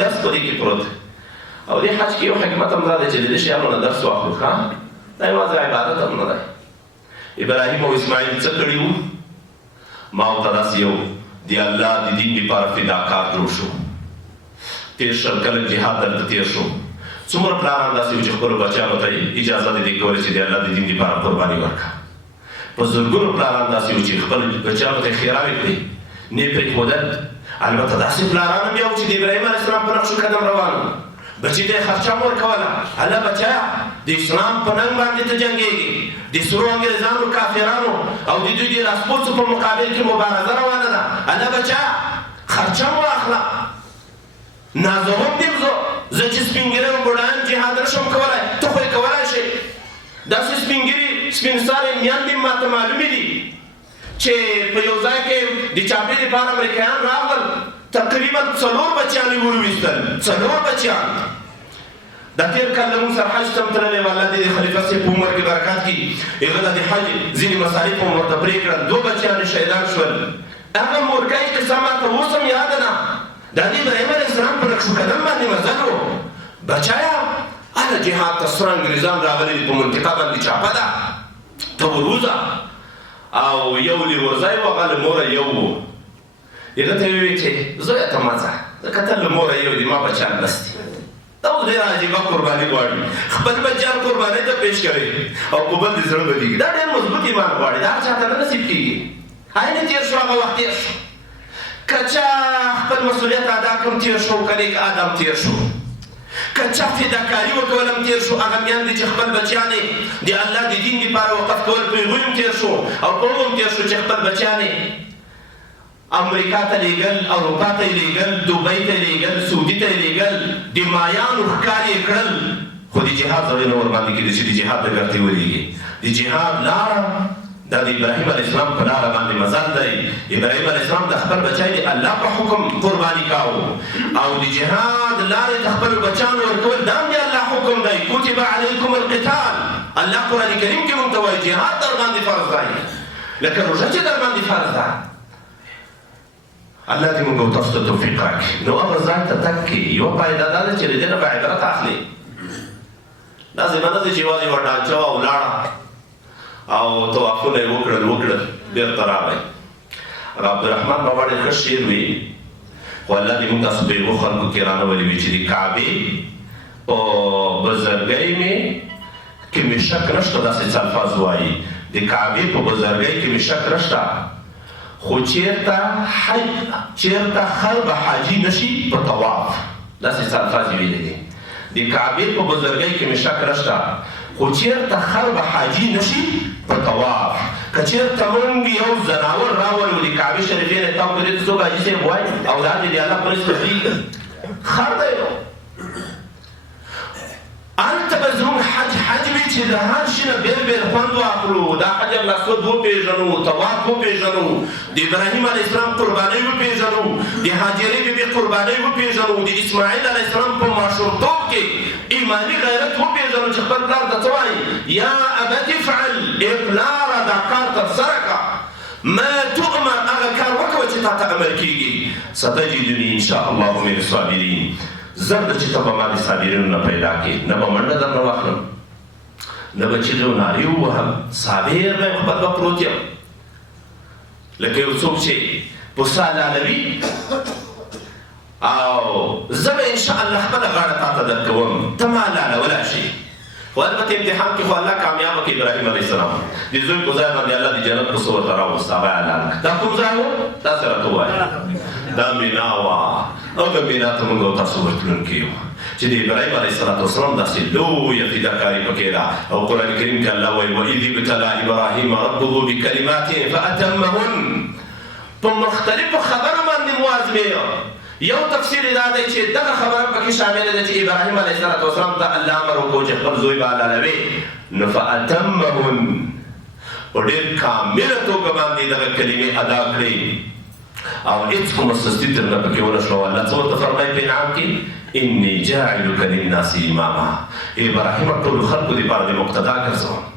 درس په دې کې پروت او دې حج کې یو حکمت هم دا دی چې د دې شیانو نه درس واخلو ښه دا یوازې عبادت هم نه دی ابراهیم او اسماعیل څه کړي وو ما ورته داسې یو د الله د دین لپاره فداکار جوړ شو تېر شل کلن جهاد دلته تېر شو څومره پلانان داسې وو چې خپلو بچیانو ته اجازه دې کولی چې د الله د دین لپاره قرباني ورکړه په زرګونو پلانان داسې وو چې خپل بچیانو ته ښېراوې کړي نه یې پرېښودل البته داسې پلانان هم بیا وو چې د ابراهیم علیه السلام په نقشو قدم روان وو بچی ته خرچه هم ورکوله الله بچایا د اسلام په ننګ باندې ته جنګېږي د سرو انګریزانو کافرانو او د دوی د لاسپوڅو په مقابل کې مبارزه روانه ده الله بچایا خرچه هم واخله نازوم دې زه چې سپین ږیری او بوډایان جهاد نشم کولی ته خو یې کولی شې داسې سپین ږیري سپین سارې میندې ماته معلومې دي چې په یو ځای کې د چاپې دپاره امریکایان راغلل تقریبا 4 بچیان یې ورویستل 4 بچیان دا تېر کال له موږ سره حج ته هم تللی و الله دې د خلیفه صاحب په عمر کې برکات کړي هغه ته د حج ځینې مصارف هم ورته پرې کړل 2 بچیان یې شهیدان شول هغه مورکۍ قصه ماته اوس هم یاده ده دا د ابراهیم علیه السلام په نقش قدم باندې مزل و بچایا هله جهاد ته سره انګریزان راغلي دي په منطقه باندې چاپه ده ته وروځه او یو لیورځی و هغه له موره یو و هغه ته یې وویل چې زویه ته مه ځه ځکه ته له موره یو دي ما بچیان بس دي دا اوس ډېره عجیبه قرباني غواړي خپل بچیان قربانۍ ته پیش کوي او په بل د زړه بدېږي دا ډېر مضبوط ایمان غواړي دا هر چا ته نه نصیب کېږي هینې تېر شو هغه وخت تېر شو که چا خپل مسؤلیت ادا کړم تېر شو که نیک آدم تېر شو که چا فداکاري وکول هم تېر شو هغه میندې چې خپل بچیان یې د الله د دین لپاره وقف کول په هغوی هم تېر شو او په هغو هم تېر شو چې خپل بچیان یې امریکا ته لیږل اروپا ته یې لیږل دوبۍ ته یې لیږل سعودي ته یې لیږل د مایانو ښکار یې کړل خو د جهاد زړه نه ورباندې کېده چې د جهاد ډګر ته یې ولېږي د جهاد لاره دا د ابراهیم علیه السلام په لاره باندې مزل دی ابراهیم علیه السلام د خپل بچی د الله په حکم قرباني کاوه او د جهاد لارې ته خپلو بچیانو ورکول دا هم د الله حکم دی کتب علیکم القتال الله قرآن کریم کې موږ ته وایي جهاد در باندې فرض دی لکه روژه چې در باندې فرض ده الله دې موږ او تاسو ته توفیق راکړي نو هغه ځای ته تګ کې یوه فایده دا ده چې د دې نه به عبرت اخلي داسې به نه دی چې یوازې یوه ډانچه وه او لاړه او طوافونه یې وکړل بېرته راغی هغه عبدالرحمن بابا ډېر ښه شعر وي خو الله دې موږ تاسو په یوه خلکو کې رانولي وي چې د کعبې په بزرګۍ مې کې مې شک نشته داسې څه الفاظ وایي د کعبې په بزرګۍ کې مې شک نشته خو چېرته خر به حاجي نشي په طواف داسې څه الفاظ یې ویلي دي د کعبې په بزرګۍ کې مې شک نشته خو چېرته خر به حاجي نشي په طواف که چېرته موږ یو ځناور راولو د کعبې شریفې نه تاو کړې ته څوک حاجي صاحب وایي او دا دې د الله په رزق پرېږدي خر دی نو هلته به زموږ حج وي چې د هر شي نه بېل بېل خوند واخلو دا حجر الاسود وپېژنو طواف وپېژنو د ابراهیم علیه السلام قربانۍ وپېژنو د هاجرې بېبي قربانۍ وپېژنو د اسماعیل علیه السلام په ماشومتوب کې ایماني غیرت وپېژنو چې خپل پلار ته څه وایي یا ابت افعل ای پلاره دا کار ترسره کړه ما تؤمر هغه کار وکړه چې تا ته امر کېږي ستجدني انشاء الله من الصابرین زر ده چې ته به ما د صابرینو نه پیدا کړې نه به منډه درنه واخلم نه به چیغې و نارې ووهم صابر به یم خپل به پروت یم لکه یو څوک چې پسه حلالوي او زه به انشاءالله خپله غاړه تا ته درکوم ته ما حلالولی شي خو البته امتحان کې خو الله کامیابه کړي ابراهیم علیه السلام د زوی په ځای باندې الله د جنت په څه ورته راوست هغه یې حلال کړه دا کوم ځای و تاسې راته ووایه دا مینا وه هغه مینا ته موږ او تاسو ورتلونکي یو چې د ابراهیم علیه السلام داسې لویه فداکاري پکې ده او قرآن کریم کې الله وایي واذ ابتلى ابراهیم ربه بکلمات فاتمهن په مختلفو خبرو باندې موازمې یو تفسیر دا دی چې دغه خبره پکې شامله ده چې ابراهیم علیه السلام ته الله امر وکړو چې خپل زوی به حلالوي نو فاتمهن په ډېر کامله توګه باندې دغه کلمې ادا کړې او هېڅ کومه سستي ترنه پکې ونه شوه الله څه ورته فرمایي په انعام کې اني جاعلک للناس اماما ابراهیم ټولو خلکو دپاره د مقتدا ګرځوم